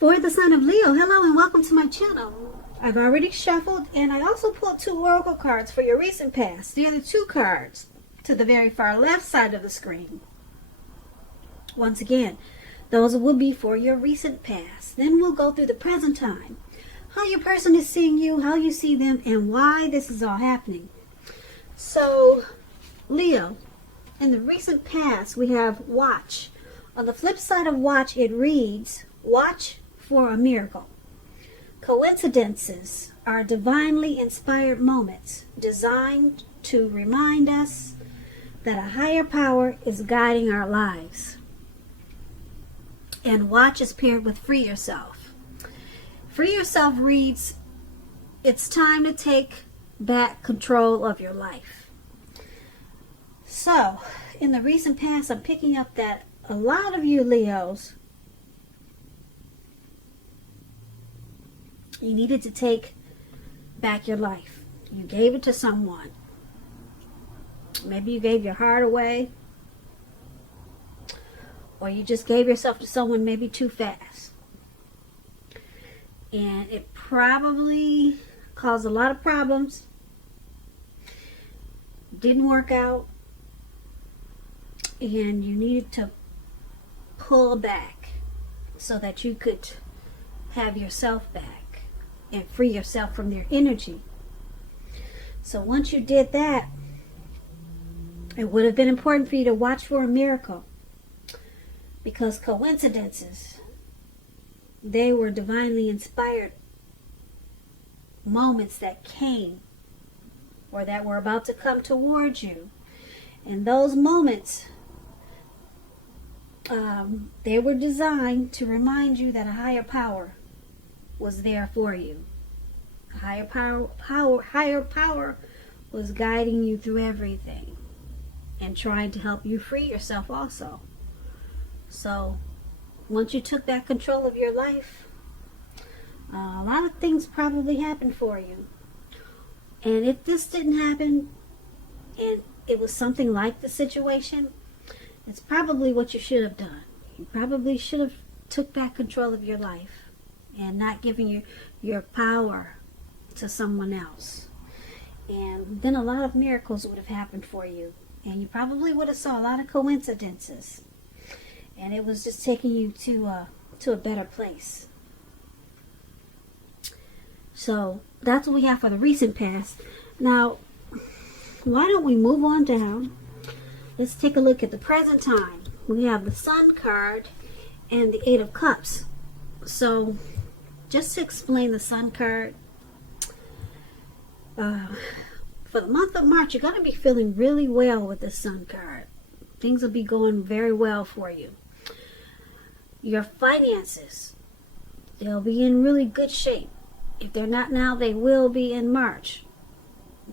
For the sign of Leo, hello and welcome to my channel. I've already shuffled and I also pulled 2 oracle cards for your recent past. The other 2 cards to the very far left side of the screen. Once again, those will be for your recent past. Then we'll go through the present time. How your person is seeing you, how you see them, and why this is all happening. So, Leo, in the recent past we have watch. On the flip side of watch it reads, watch for a miracle. Coincidences are divinely inspired moments designed to remind us that a higher power is guiding our lives. And watch is paired with free yourself. Free yourself reads, it's time to take back control of your life. So, in the recent past, I'm picking up that a lot of you Leos, you needed to take back your life. You gave it to someone. Maybe you gave your heart away. Or you just gave yourself to someone maybe too fast. And it probably caused a lot of problems. Didn't work out. And you needed to pull back so that you could have yourself back and free yourself from their energy. So once you did that, it would have been important for you to watch for a miracle, because coincidences, they were divinely inspired moments that came or that were about to come towards you. And those moments, they were designed to remind you that a higher power was there for you. Higher power was guiding you through everything and trying to help you free yourself also. So once you took back control of your life, a lot of things probably happened for you. And if this didn't happen and it was something like the situation, it's probably what you should have done. You probably should have took back control of your life and not giving your power to someone else. And then a lot of miracles would have happened for you. And you probably would have saw a lot of coincidences. And it was just taking you to a better place. So that's what we have for the recent past. Now, why don't we move on down? Let's take a look at the present time. We have the Sun card and the 8 of Cups. So, just to explain the Sun card, for the month of March, you're going to be feeling really well with the Sun card. Things will be going very well for you. Your finances, they'll be in really good shape. If they're not now, they will be in March.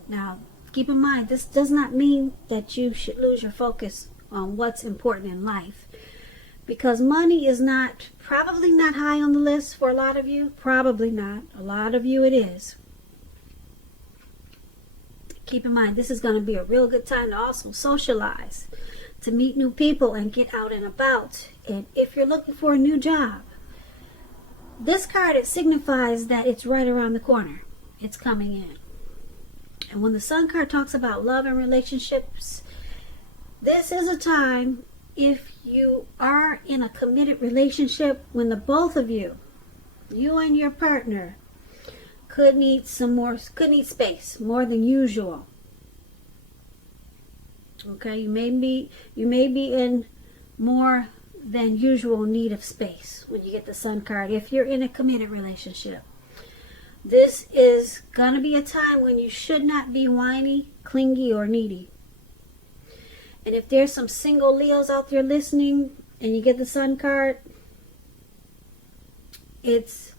Now, keep in mind, this does not mean that you should lose your focus on what's important in life. Because money is probably not high on the list for a lot of you. Probably not. A lot of you it is. Keep in mind, this is going to be a real good time to also socialize, to meet new people and get out and about. And if you're looking for a new job, this card, it signifies that it's right around the corner. It's coming in. And when the Sun card talks about love and relationships, this is a time, if you are in a committed relationship, when the both of you and your partner, could need space more than usual. Okay, you may be in more than usual need of space when you get the Sun card. If you're in a committed relationship, this is gonna be a time when you should not be whiny, clingy, or needy. And if there's some single Leos out there listening and you get the Sun card, it's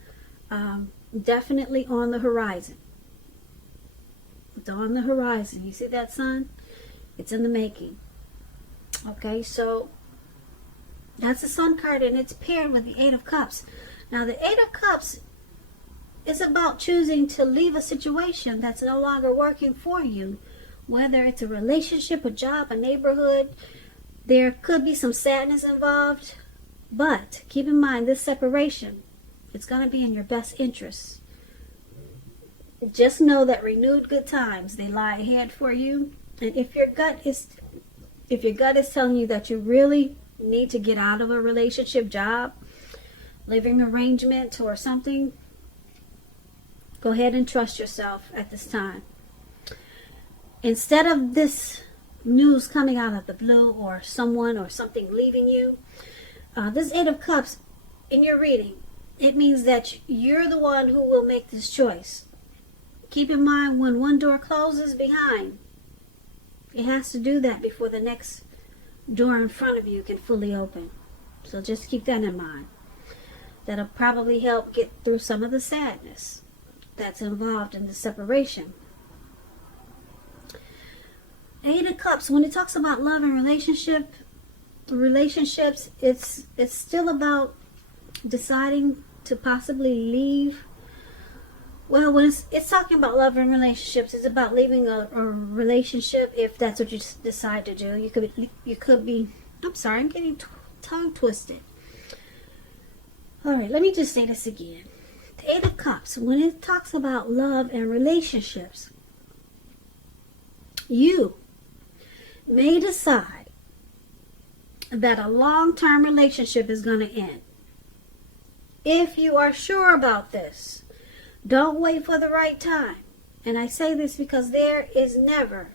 definitely on the horizon. It's on the horizon. You see that Sun? It's in the making. Okay, so that's the Sun card, and it's paired with the 8 of Cups. Now, the 8 of Cups is about choosing to leave a situation that's no longer working for you, whether it's a relationship, a job, a neighborhood. There could be some sadness involved, but keep in mind, this separation It's going to be in your best interest. Just know that renewed good times, they lie ahead for you. And if your gut is telling you that you really need to get out of a relationship, job, living arrangement, or something, go ahead and trust yourself at this time. Instead of this news coming out of the blue, or someone or something leaving you, this Eight of Cups in your reading, it means that you're the one who will make this choice. Keep in mind, when one door closes behind, it has to do that before the next door in front of you can fully open. So just keep that in mind. That'll probably help get through some of the sadness that's involved in the separation. Eight of Cups, when it talks about love and relationships, it's still about deciding to possibly leave. Well, when it's talking about love and relationships, it's about leaving a relationship if that's what you decide to do. You could be. I'm sorry, I'm getting tongue twisted. All right, let me just say this again. The Eight of Cups, when it talks about love and relationships, you may decide that a long-term relationship is going to end. If you are sure about this, don't wait for the right time. And I say this because there is never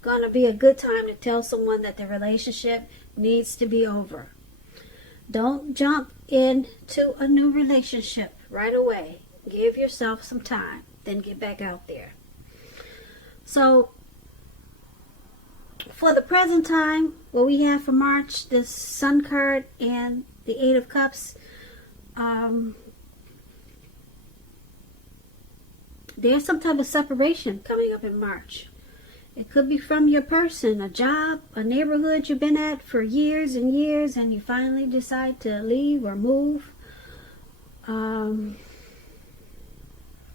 going to be a good time to tell someone that the relationship needs to be over. Don't jump into a new relationship right away. Give yourself some time, then get back out there. So, for the present time, what we have for March, the Sun card and the Eight of Cups, there's some type of separation coming up in March. It could be from your person, a job, a neighborhood you've been at for years and years, and you finally decide to leave or move.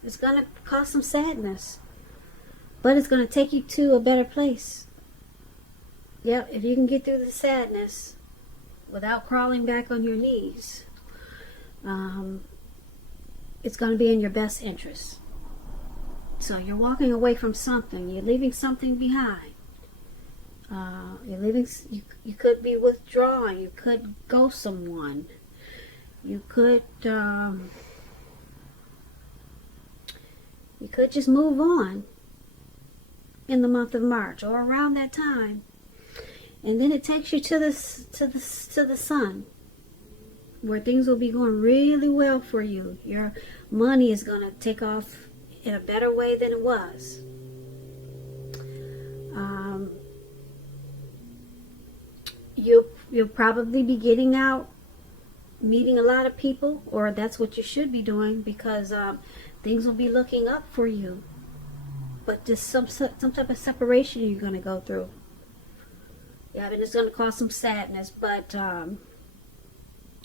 It's going to cause some sadness, but it's going to take you to a better place. Yep, if you can get through the sadness without crawling back on your knees, it's going to be in your best interest. So you're walking away from something. You're leaving something behind. You could be withdrawing. You could ghost someone. You could just move on in the month of March or around that time. And then it takes you to the Sun, where things will be going really well for you. Your money is going to take off in a better way than it was. You'll probably be getting out, meeting a lot of people, or that's what you should be doing, because things will be looking up for you. But just some type of separation you're going to go through. Yeah, and it's going to cause some sadness, but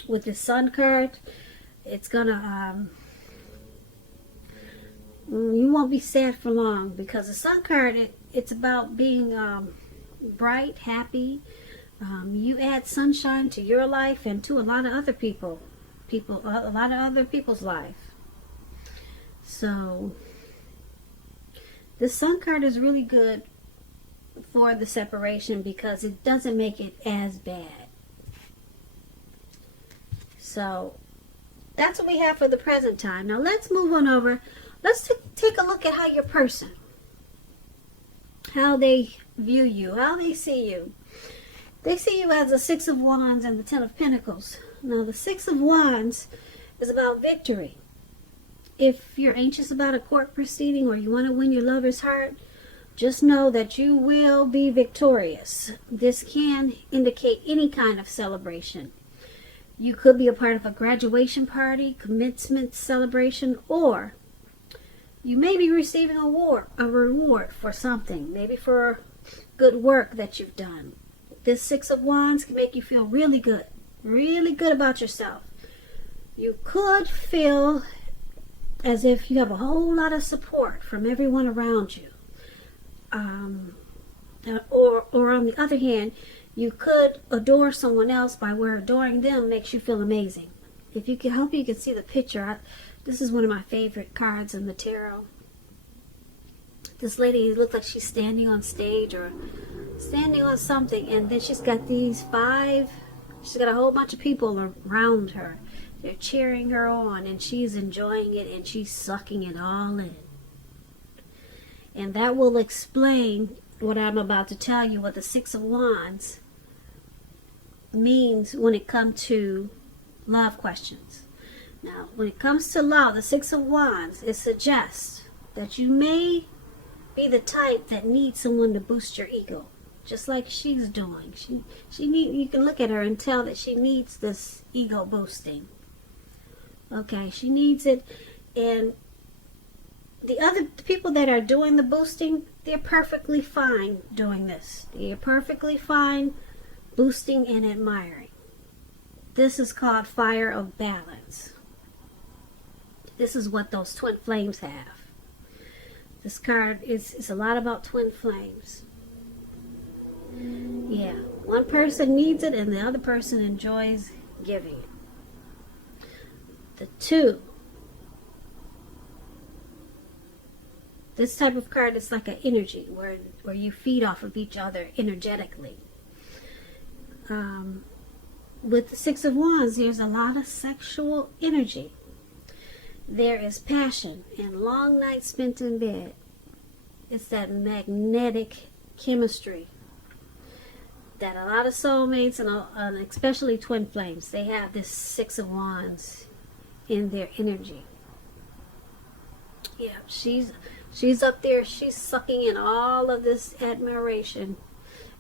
with the Sun card, it's going to... you won't be sad for long, because the Sun card, it's about being bright, happy. You add sunshine to your life and to a lot of other a lot of other people's life. So the Sun card is really good for the separation, because it doesn't make it as bad. So that's what we have for the present time. Now let's move on over. Let's take a look at how your person, how they view you, how they see you. They see you as the Six of Wands and the Ten of Pentacles. Now the Six of Wands is about victory. If you're anxious about a court proceeding, or you want to win your lover's heart, just know that you will be victorious. This can indicate any kind of celebration. You could be a part of a graduation party, commencement celebration, or you may be receiving a reward for something, maybe for good work that you've done. This Six of Wands can make you feel really good about yourself. You could feel as if you have a whole lot of support from everyone around you. Or on the other hand, you could adore someone else by where adoring them makes you feel amazing. if you can, hope you can see the picture. This is one of my favorite cards in the tarot. This lady looked like she's standing on stage or standing on something, and then she's got she's got a whole bunch of people around her. They're cheering her on, and she's enjoying it, and she's sucking it all in. And that will explain what I'm about to tell you, what the Six of Wands means when it comes to love questions. Now, when it comes to love, the Six of Wands, it suggests that you may be the type that needs someone to boost your ego, just like she's doing. You can look at her and tell that she needs this ego boosting. Okay, she needs it. And the people that are doing the boosting, they're perfectly fine doing this. They're perfectly fine boosting and admiring. This is called fire of balance. This is what those twin flames have. This card is a lot about twin flames. Yeah, one person needs it and the other person enjoys giving it. The two. This type of card is like an energy where you feed off of each other energetically. With the Six of Wands, there's a lot of sexual energy. There is passion and long nights spent in bed. It's that chemistry that a lot of soulmates and especially twin flames, they have this Six of Wands in their energy. Yeah, she's up there, she's sucking in all of this admiration.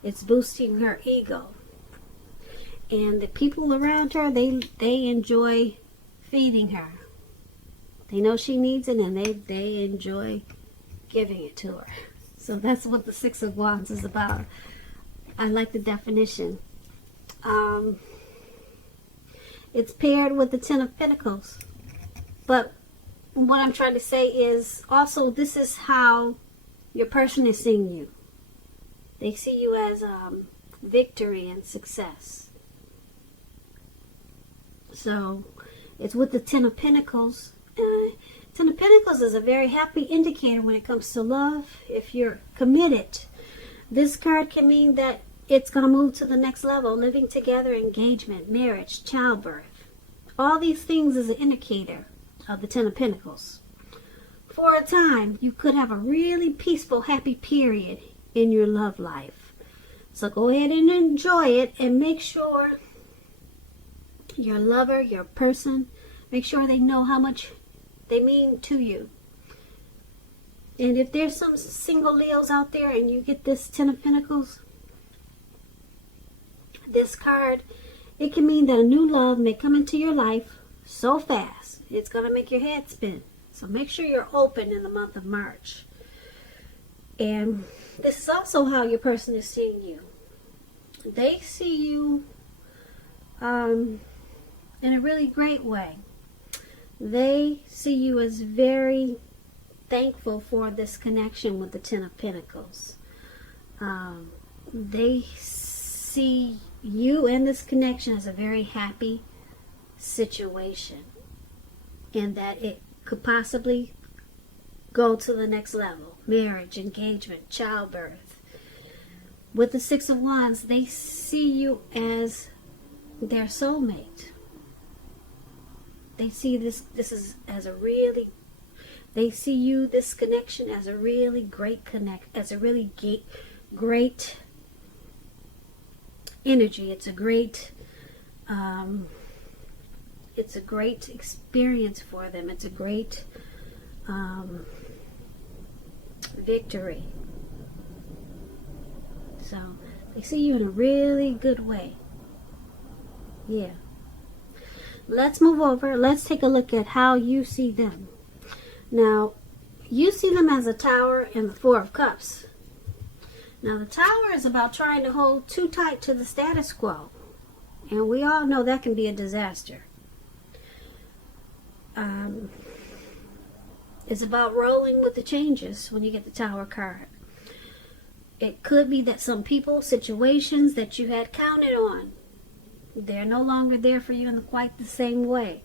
It's boosting her ego. And the people around her, they enjoy feeding her. They know she needs it, and they enjoy giving it to her. So that's what the Six of Wands is about. I like the definition. It's paired with the Ten of Pentacles. But what I'm trying to say is also this is how your person is seeing you. They see you as victory and success. So it's with the Ten of Pentacles. Ten of Pentacles is a very happy indicator when it comes to love. If you're committed, this card can mean that it's going to move to the next level. Living together, engagement, marriage, childbirth. All these things is an indicator of the Ten of Pentacles. For a time, you could have a really peaceful, happy period in your love life. So go ahead and enjoy it, and make sure your lover, your person, make sure they know how much they mean to you. And if there's some single Leos out there and you get this Ten of Pentacles, this card, it can mean that a new love may come into your life so fast, it's going to make your head spin. So make sure you're open in the month of March. And this is also how your person is seeing you. They see you in a really great way. They see you as very thankful for this connection with the Ten of Pentacles. They see you and this connection as a very happy situation, and that it could possibly go to the next level. Marriage, engagement, childbirth. With the Six of Wands, they see you as their soulmate. They see this as a really, they see you, this connection, as a really great as a really great energy. It's a great experience for them. It's a great victory. So they see you in a really good way. Yeah. Let's move over. Let's take a look at how you see them. Now, you see them as a Tower and the Four of Cups. Now, the Tower is about trying to hold too tight to the status quo. And we all know that can be a disaster. It's about rolling with the changes when you get the Tower card. It could be that some people, situations that you had counted on They're no longer there for you in quite the same way.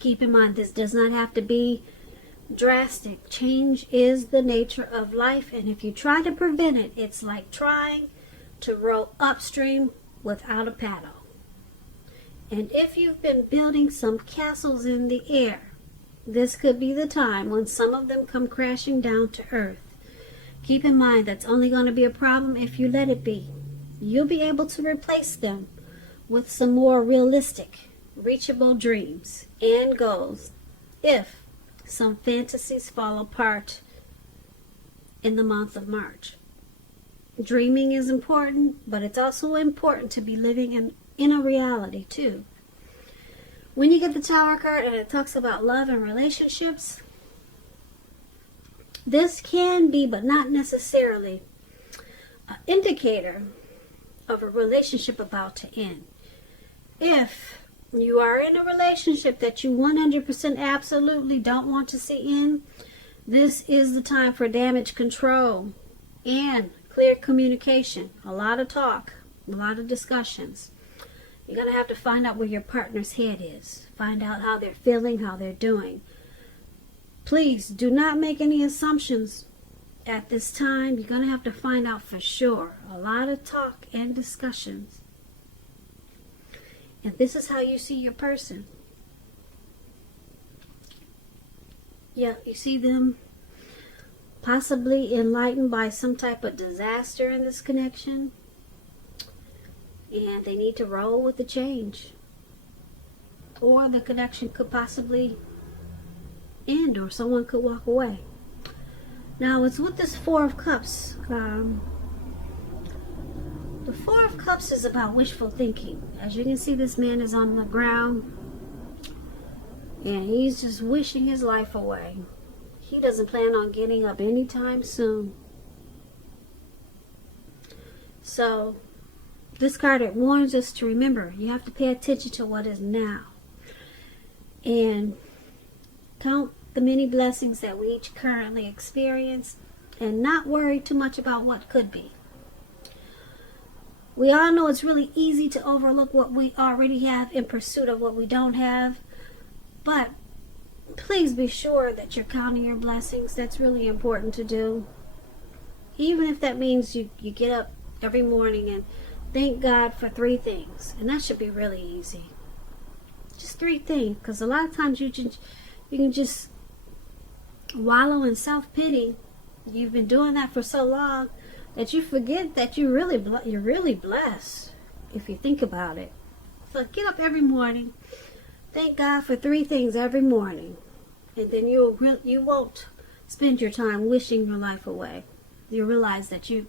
Keep in mind, this does not have to be drastic. Change is the nature of life, and if you try to prevent it, it's like trying to row upstream without a paddle. And if you've been building some castles in the air, this could be the time when some of them come crashing down to earth. Keep in mind, that's only going to be a problem if you let it be. You'll be able to replace them with some more realistic, reachable dreams and goals if some fantasies fall apart in the month of March. Dreaming is important, but it's also important to be living in a reality too. When you get the Tower card and it talks about love and relationships, this can be, but not necessarily, an indicator of a relationship about to end. If you are in a relationship that you 100% absolutely don't want to see end, this is the time for damage control and clear communication. A lot of talk, a lot of discussions. You're going to have to find out where your partner's head is. Find out how they're feeling, how they're doing. Please do not make any assumptions at this time. You're going to have to find out for sure. A lot of talk and discussions. And this is how you see your person. Yeah, you see them possibly enlightened by some type of disaster in this connection. And they need to roll with the change. Or the connection could possibly end, or someone could walk away. Now, it's with this Four of Cups. The Four of Cups is about wishful thinking. As you can see, this man is on the ground. And he's just wishing his life away. He doesn't plan on getting up anytime soon. So, this card, it warns us to remember, you have to pay attention to what is now. And count the many blessings that we each currently experience and not worry too much about what could be. We all know it's really easy to overlook what we already have in pursuit of what we don't have. But please be sure that you're counting your blessings. That's really important to do. Even if that means you get up every morning and thank God for 3 things. And that should be really easy. Just 3 things. Because a lot of times you can just wallow in self-pity. You've been doing that for so long that you forget that you're really blessed if you think about it. So get up every morning. Thank God for 3 things every morning. And then you won't spend your time wishing your life away. You'll realize that you've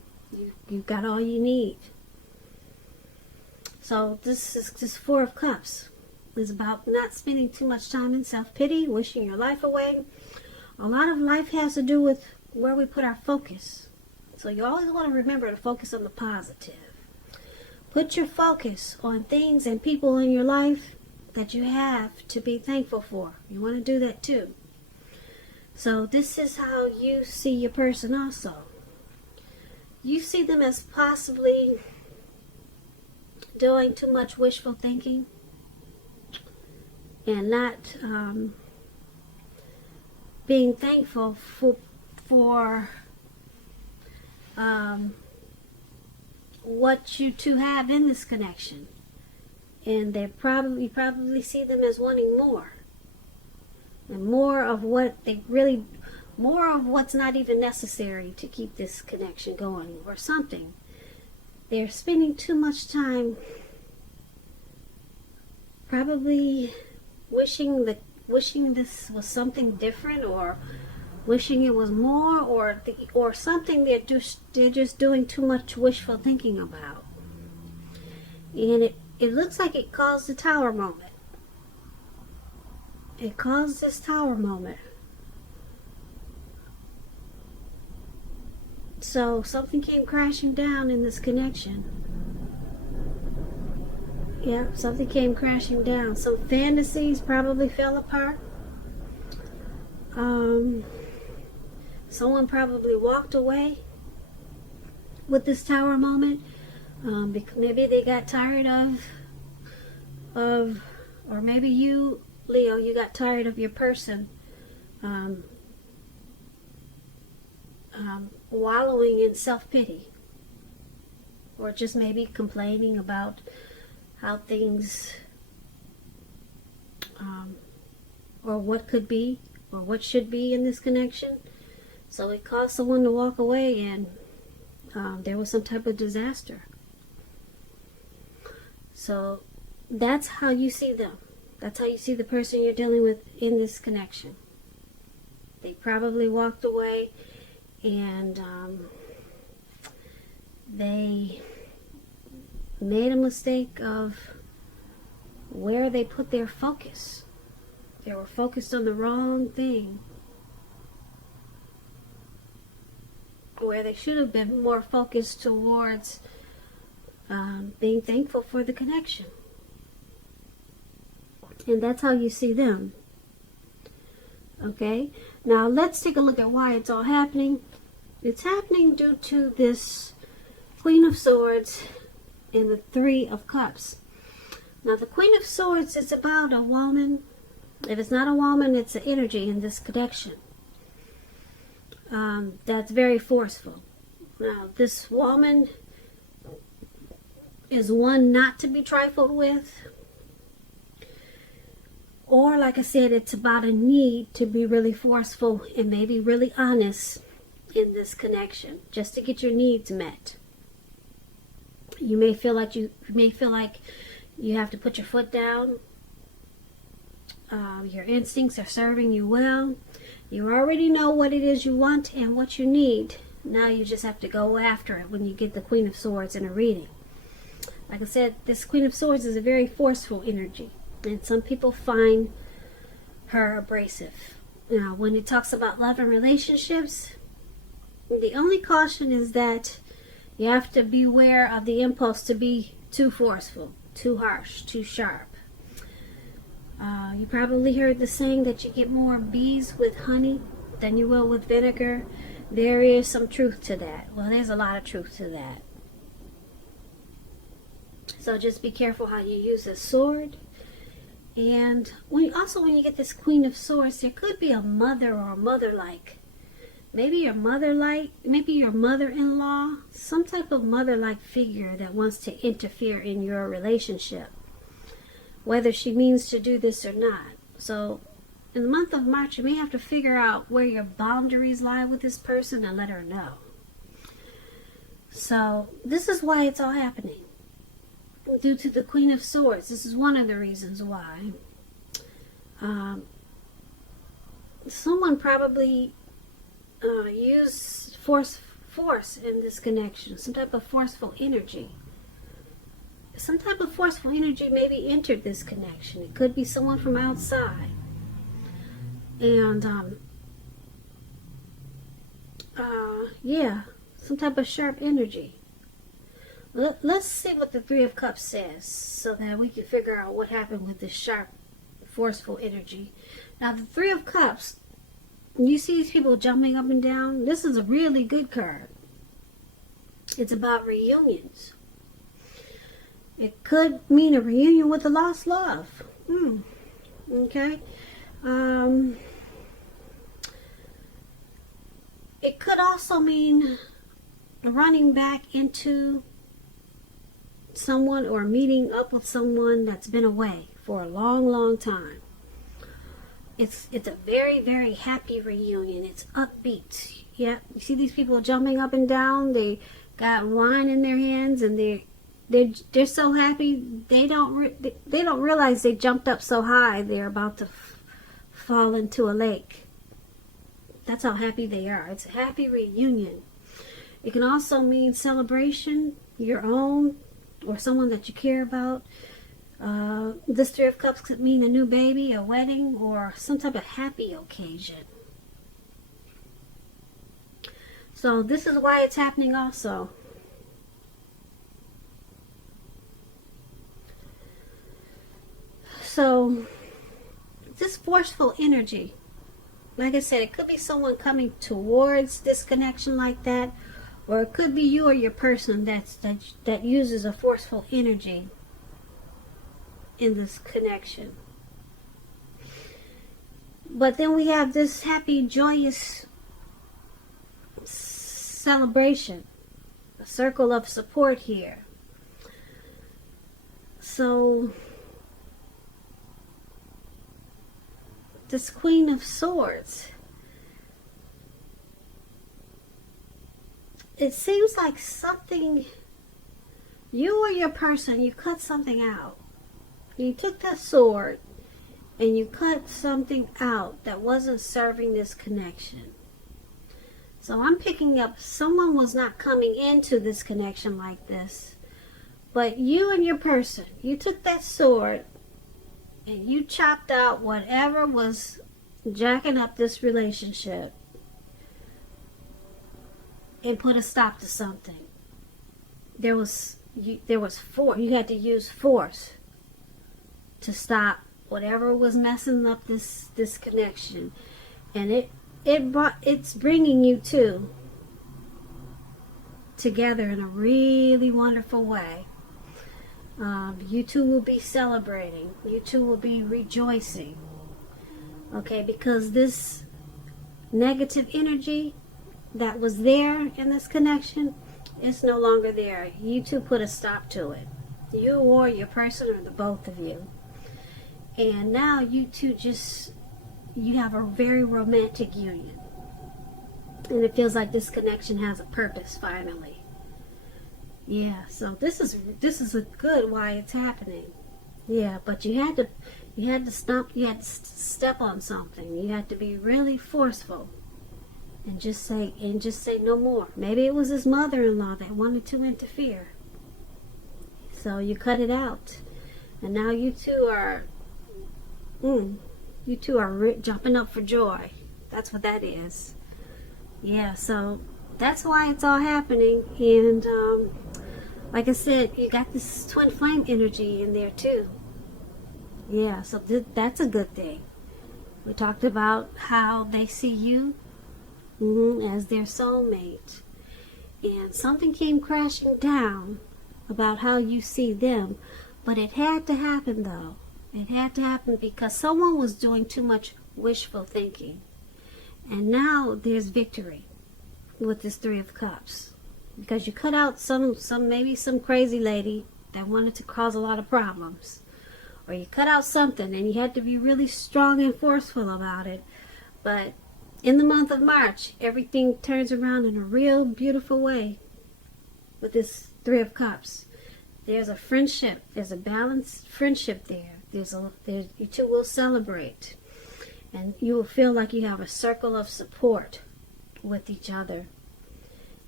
got all you need. So this Four of Cups is about not spending too much time in self-pity, wishing your life away. A lot of life has to do with where we put our focus. So you always want to remember to focus on the positive. Put your focus on things and people in your life that you have to be thankful for. You want to do that too. So this is how you see your person also. You see them as possibly doing too much wishful thinking and not being thankful for what you two have in this connection. And you probably see them as wanting more. And more of what's not even necessary to keep this connection going or something. They're spending too much time probably wishing this was something different, or wishing it was more, or something they're just doing too much wishful thinking about. And it looks like it caused the Tower moment. It caused this Tower moment. So something came crashing down in this connection. Yeah, something came crashing down. Some fantasies probably fell apart. Someone probably walked away with this Tower moment. Maybe they got tired or maybe you, Leo, you got tired of your person wallowing in self-pity, or just maybe complaining about how things or what could be or what should be in this connection. So it caused someone to walk away, and there was some type of disaster. So that's how you see them. That's how you see the person you're dealing with in this connection. They probably walked away, and they made a mistake of where they put their focus. They were focused on the wrong thing, where they should have been more focused towards being thankful for the connection. And that's how you see them. Okay, now let's take a look at why it's all happening. It's happening due to this Queen of Swords and the Three of Cups. Now the Queen of Swords is about a woman. If it's not a woman, it's an energy in this connection that's very forceful. Now this woman is one not to be trifled with. Or, like I said, it's about a need to be really forceful and maybe really honest in this connection, just to get your needs met. You may feel like you have to put your foot down. Your instincts are serving you well. You already know what it is you want and what you need. Now you just have to go after it when you get the Queen of Swords in a reading. Like I said, this Queen of Swords is a very forceful energy. And some people find her abrasive. Now, when it talks about love and relationships, the only caution is that you have to beware of the impulse to be too forceful, too harsh, too sharp. You probably heard the saying that you get more bees with honey than you will with vinegar. There is some truth to that. Well, there's a lot of truth to that. So just be careful how you use a sword. And when you get this Queen of Swords, there could be a mother or a mother-like. Maybe your mother-in-law, some type of mother-like figure that wants to interfere in your relationship, whether she means to do this or not. So in the month of March, you may have to figure out where your boundaries lie with this person and let her know. So this is why it's all happening. Due to the Queen of Swords. This is one of the reasons why. Someone probably used force in this connection. Some type of forceful energy. Some type of forceful energy maybe entered this connection. It could be someone from outside. And, yeah, some type of sharp energy. Let's see what the Three of Cups says so that we can figure out what happened with this sharp, forceful energy. Now, the Three of Cups, you see these people jumping up and down? This is a really good card. It's about reunions. It could mean a reunion with a lost love. Okay. It could also mean running back into someone or meeting up with someone that's been away for a long time. It's a very, very happy reunion. It's upbeat. Yeah, you see these people jumping up and down. They got wine in their hands, and they're so happy. They don't realize they jumped up so high they're about to fall into a lake. That's how happy they are. It's a happy reunion. It can also mean celebration, your own, or someone that you care about. This Three of Cups could mean a new baby, a wedding, or some type of happy occasion. So this is why it's happening also. So this forceful energy, like I said, it could be someone coming towards this connection like that, Or it could be you or your person that uses a forceful energy in this connection. But then we have this happy, joyous celebration, a circle of support here. So this Queen of Swords, it seems like something, you or your person, you cut something out. You took that sword and you cut something out that wasn't serving this connection. So I'm picking up someone was not coming into this connection like this. But you and your person, you took that sword and you chopped out whatever was jacking up this relationship and put a stop to something. There was force. You had to use force to stop whatever was messing up this connection, and it's bringing you two together in a really wonderful way. You two will be celebrating. You two will be rejoicing. Okay, because this negative energy that was there in this connection is no longer there. You two put a stop to it. You or your person, or the both of you. And now you two you have a very romantic union. And it feels like this connection has a purpose finally. Yeah, so this is a good why it's happening. Yeah, but you had to step on something. You had to be really forceful and just say no more. Maybe it was his mother-in-law that wanted to interfere. So you cut it out. And now you two are jumping up for joy. That's what that is. Yeah, so that's why it's all happening. And like I said, you got this twin flame energy in there too. Yeah, so that's a good thing. We talked about how they see you as their soulmate. And something came crashing down about how you see them. But it had to happen though. It had to happen because someone was doing too much wishful thinking. And now there's victory with this Three of Cups. Because you cut out maybe some crazy lady that wanted to cause a lot of problems. Or you cut out something and you had to be really strong and forceful about it. But in the month of March, everything turns around in a real beautiful way with this Three of Cups. There's a friendship. There's a balanced friendship there. You two will celebrate. And you will feel like you have a circle of support with each other.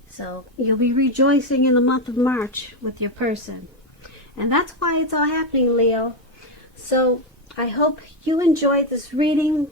So you'll be rejoicing in the month of March with your person. And that's why it's all happening, Leo. So I hope you enjoyed this reading.